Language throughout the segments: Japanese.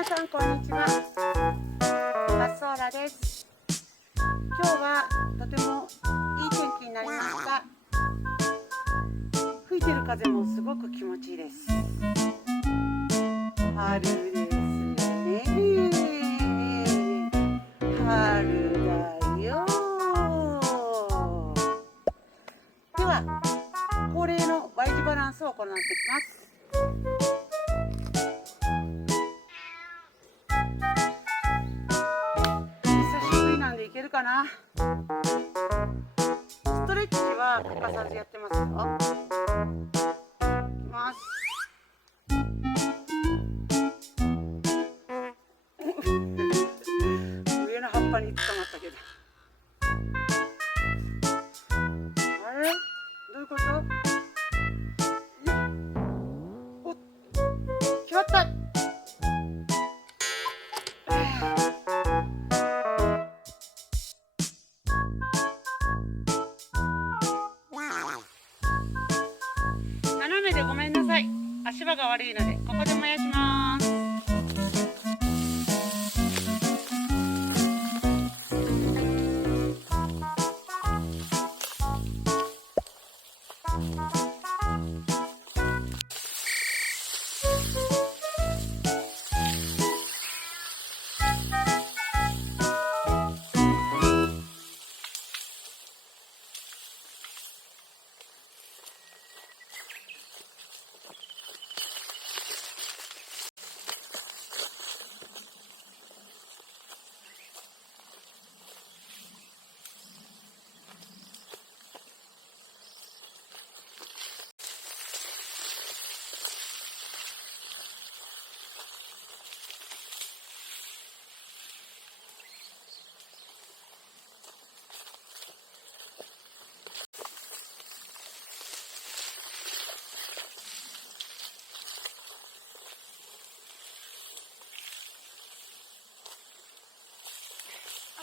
皆さんこんにちは。バスソーラです。今日はとてもいい天気になりました。吹いてる風もすごく気持ちいいです。春ですね。春だよ。では恒例の Y 字バランスを行っていきます。久しぶりなんでいけるかな。ストレッチは欠かさずやってますよ。いきます。上の葉っぱに捕まったけど、あれどういうこと？お、決まった。斜めでごめんなさい。足場が悪いのでここで燃やします。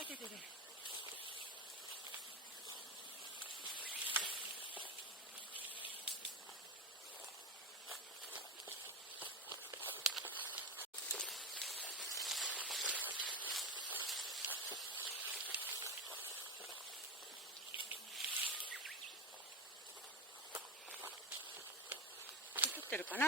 あ、出てる。映ってるかな。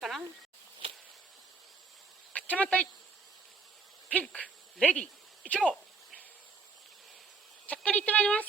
かな。くっちゃまったいピンクレディー1号、ちゃっかり行ってまいります。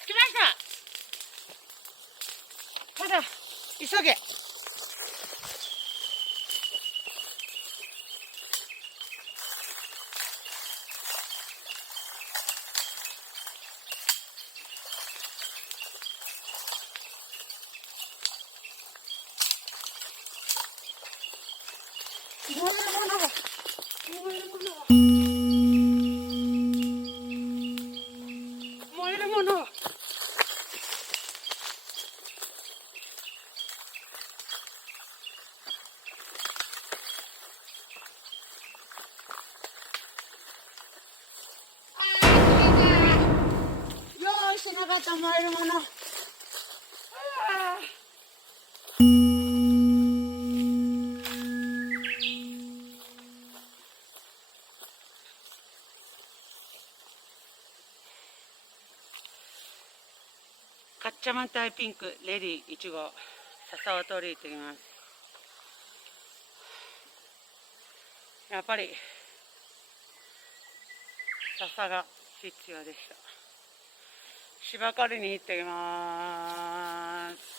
着きました。ただ急げ。いろんなものがなと思えるもの。カッチャマンタイピンクレディ1号笹を取り行ってきます。やっぱり笹が必要でした。芝刈りに行ってきます。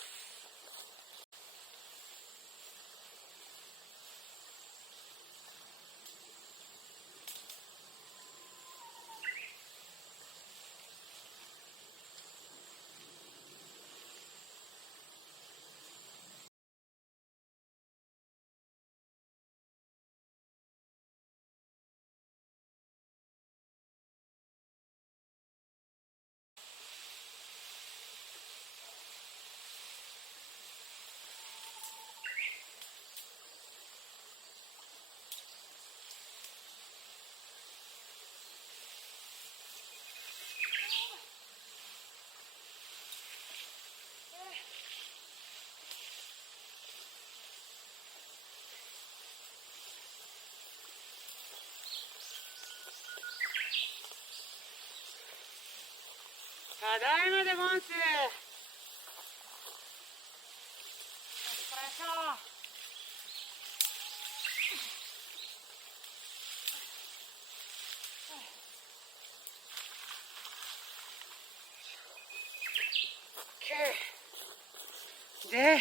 ただいまでゴンス。で、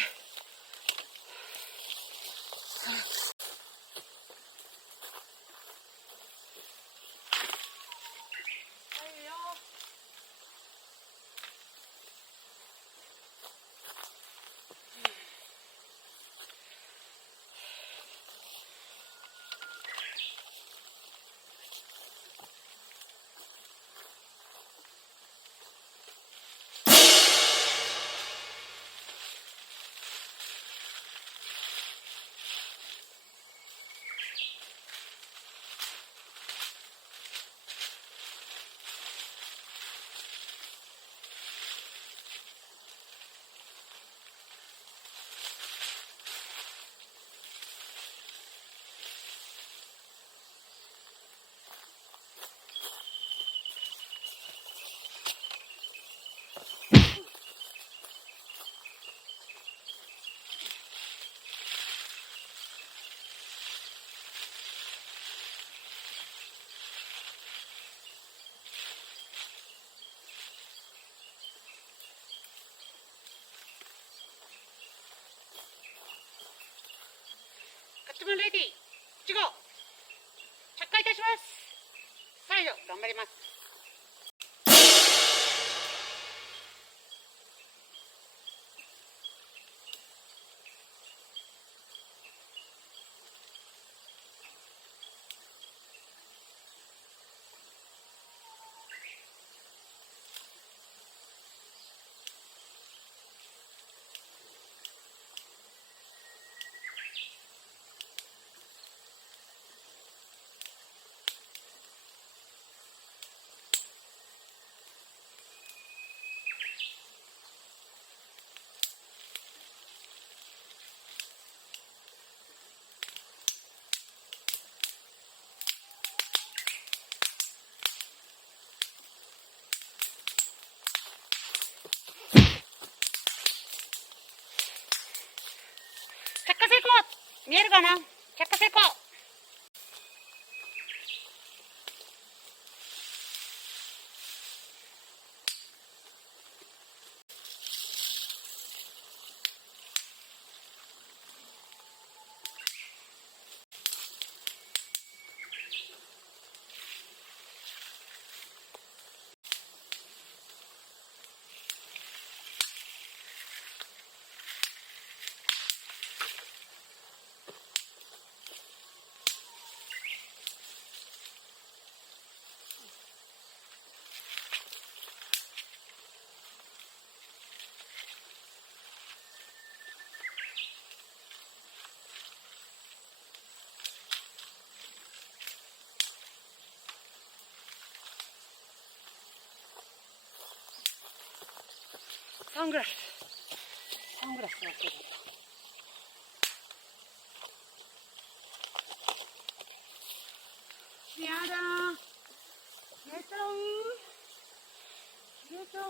カッチマンレディ1号着火いたします。再度頑張ります。着火成功。見えるかな。着火成功。サングラス忘れた。やだー、消えちゃうやだ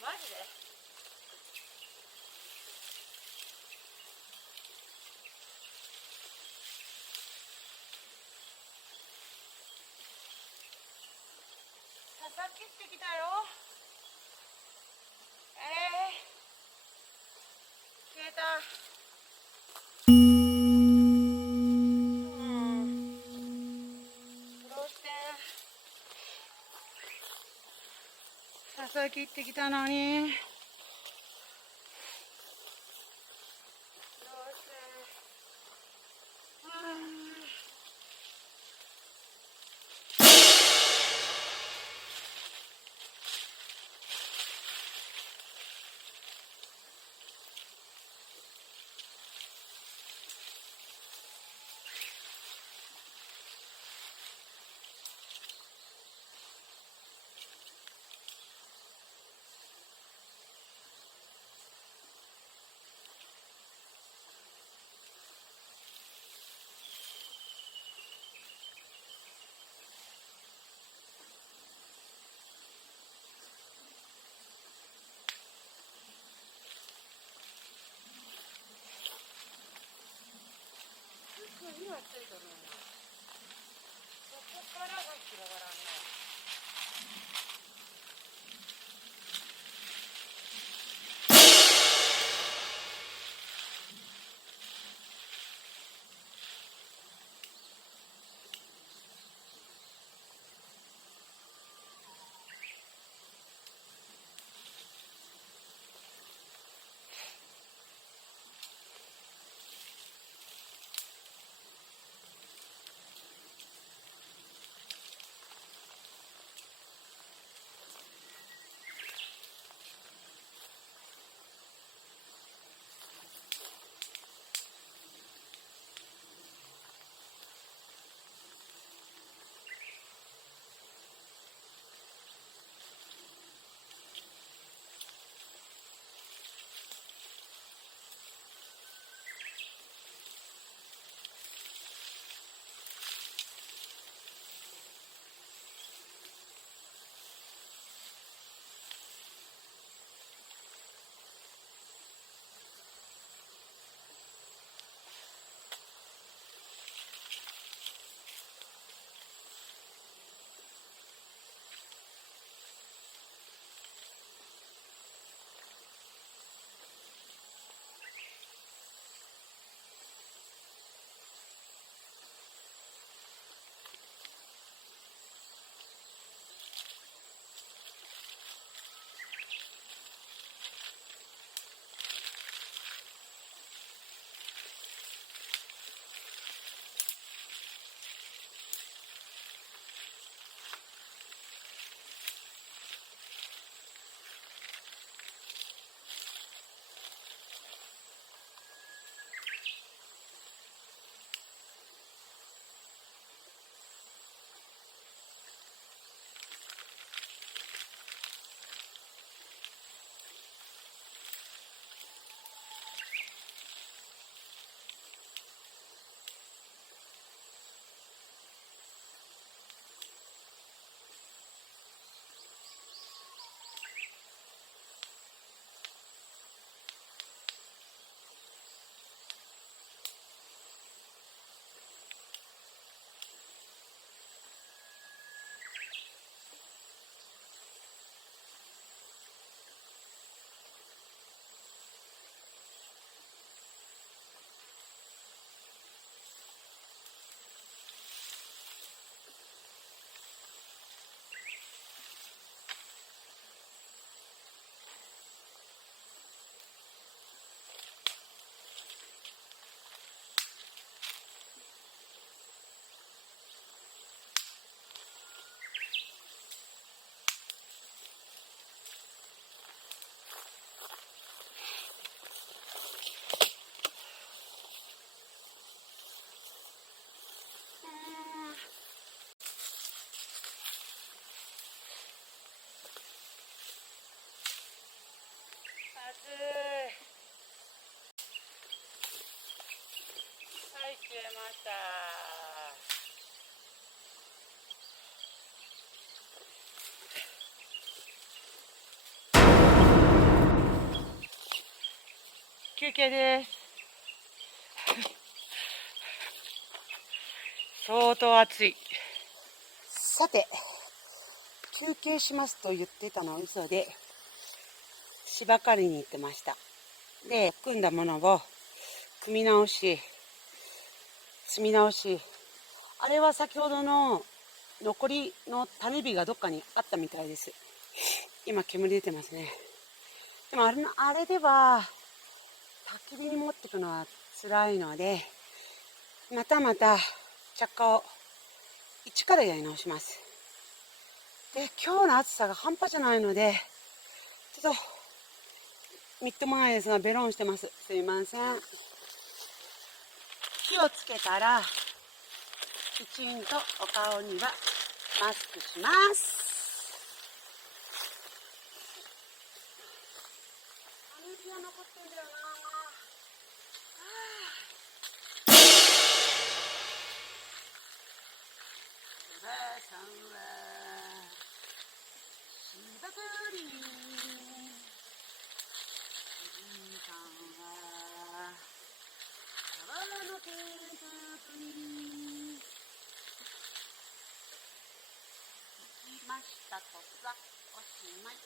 マジで笹切ってきたよ。消えた。どうして笹切ってきたのに。今ついてるな。そこからが広がらんね。はい、消えました。休憩です。相当暑い。さて、休憩しますと言ってたのは嘘で、芝刈りに行ってました。で、組んだものを組み直し、積み直し、あれは先ほどの残りの種火がどっかにあったみたいです。今煙出てますね。でもあれでは焚き火に持っていくのは辛いので、また着火を一からやり直します。で、今日の暑さが半端じゃないので、ちょっとみっともないですがベロンしてます。すいません。火をつけたらきちんとお顔にはマスクします。羽が残ってんだよな。おばあさんは芝刈り、おじいさんは川の見学に行きましたとさ、おしまい。ち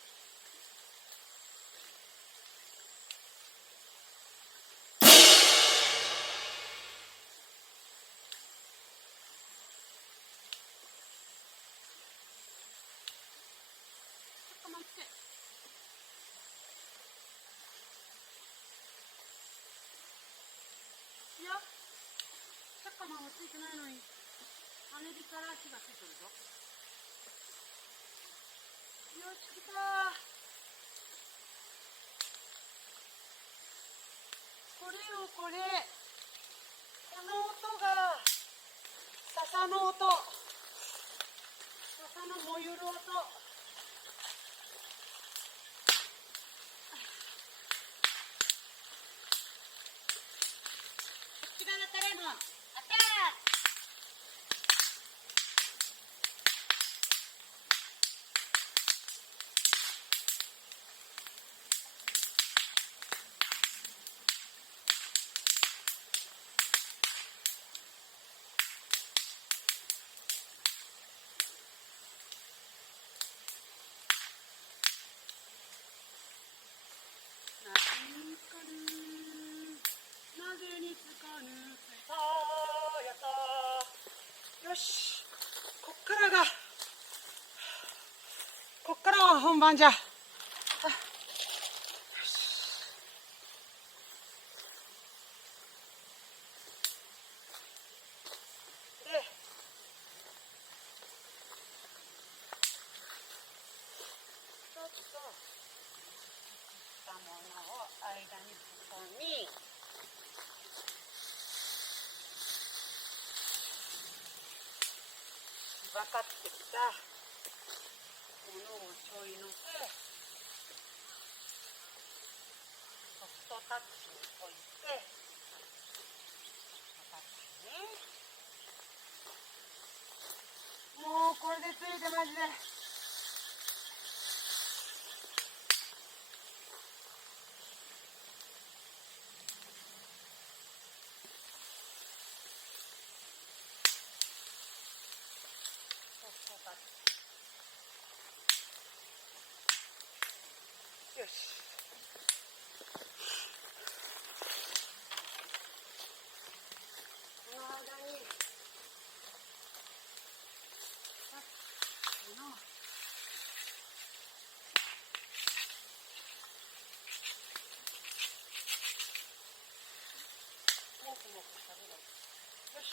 ょっと待って。いや、チャッカマンはついてないのに、羽火から火がついてるぞ。よし、来たー。これよ、これ。この音が、笹の音。笹の燃ゆる音。こちらのタレモン、アタック。なぜにつかぬ草やさ。よし、こっからは本番じゃ。で、ちょっとしたものを間に突っ込み、分かってきたものをちょいのせ、ソフトタッチに置いて、ソフトタッチね。もうこれでついてマジで。よし。この間にさっきのもくもくしたぐらい。よし。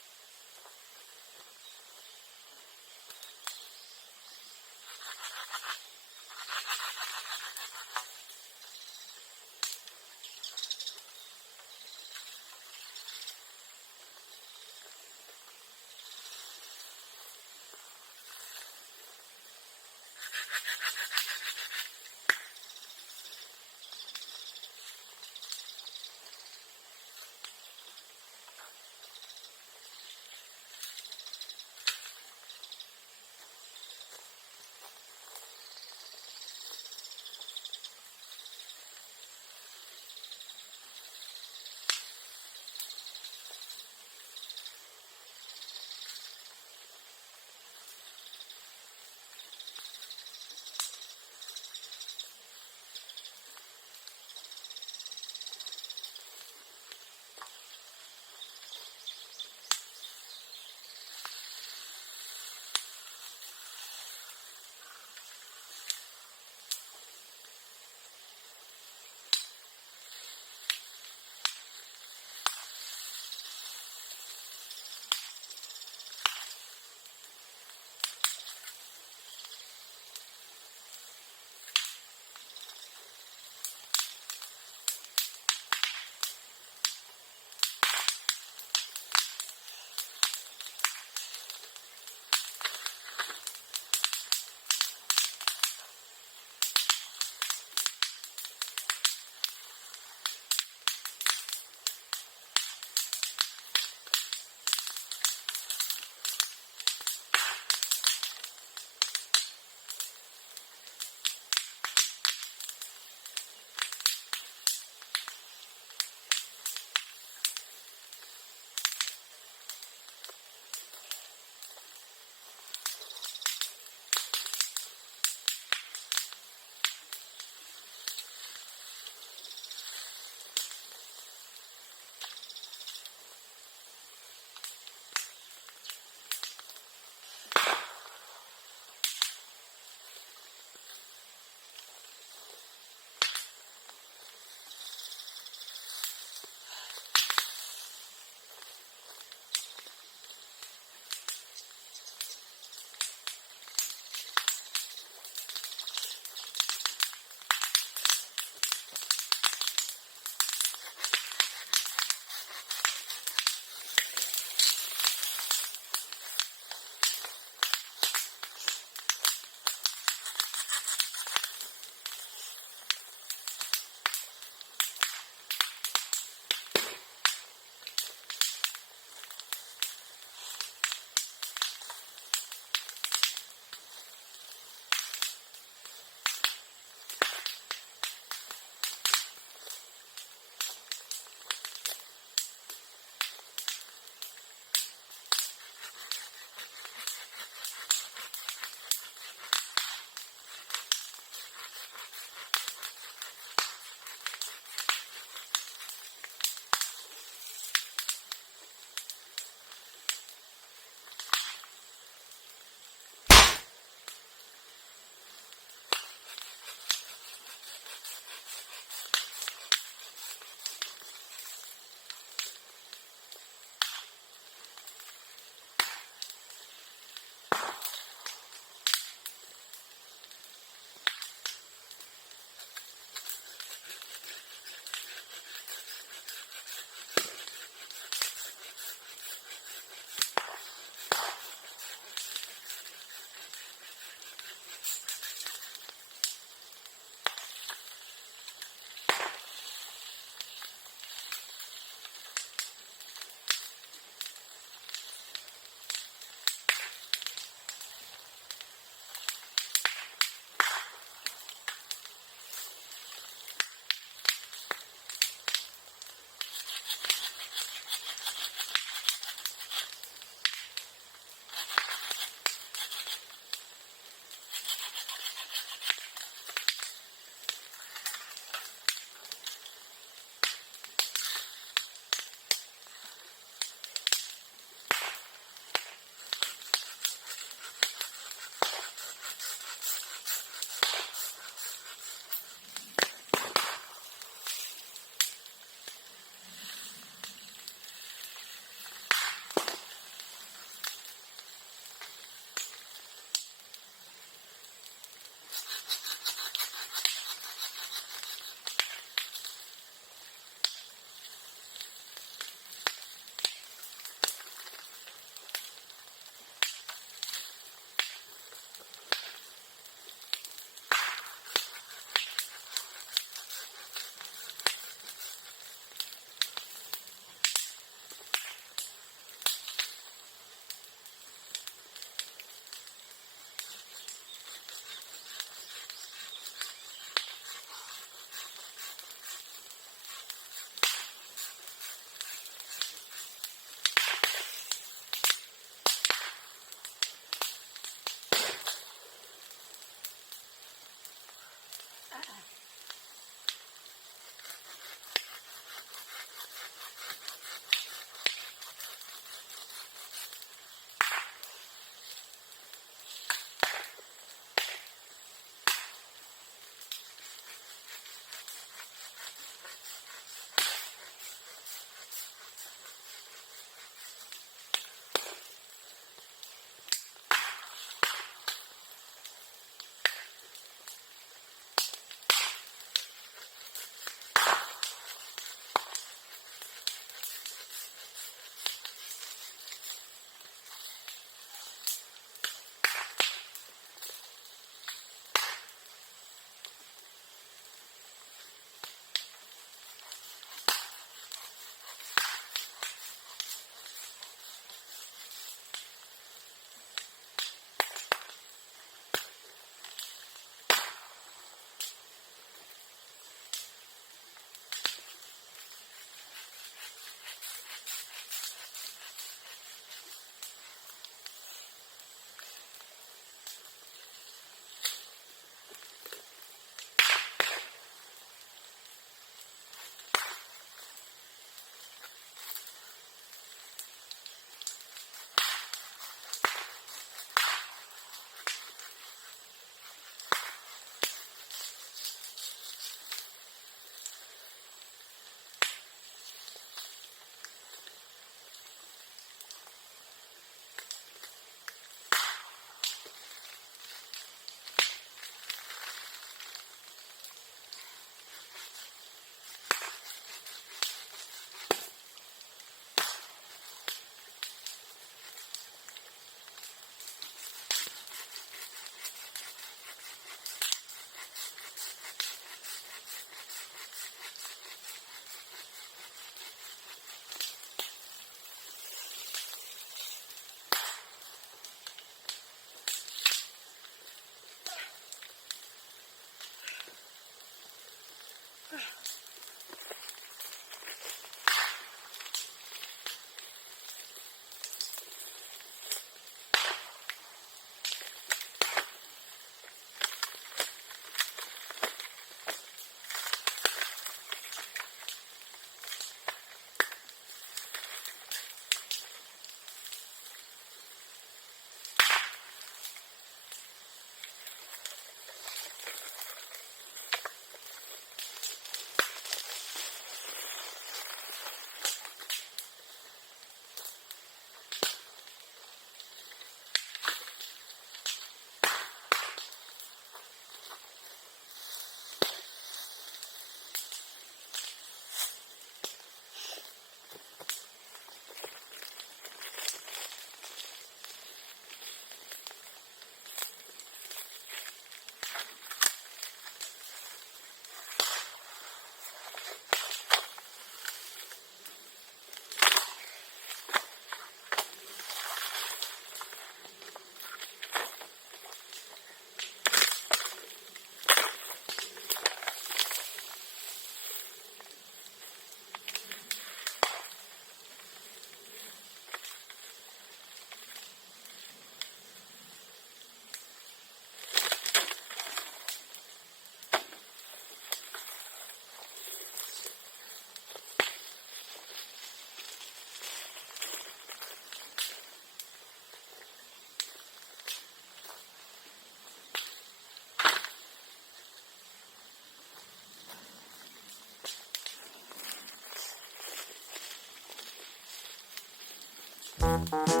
す。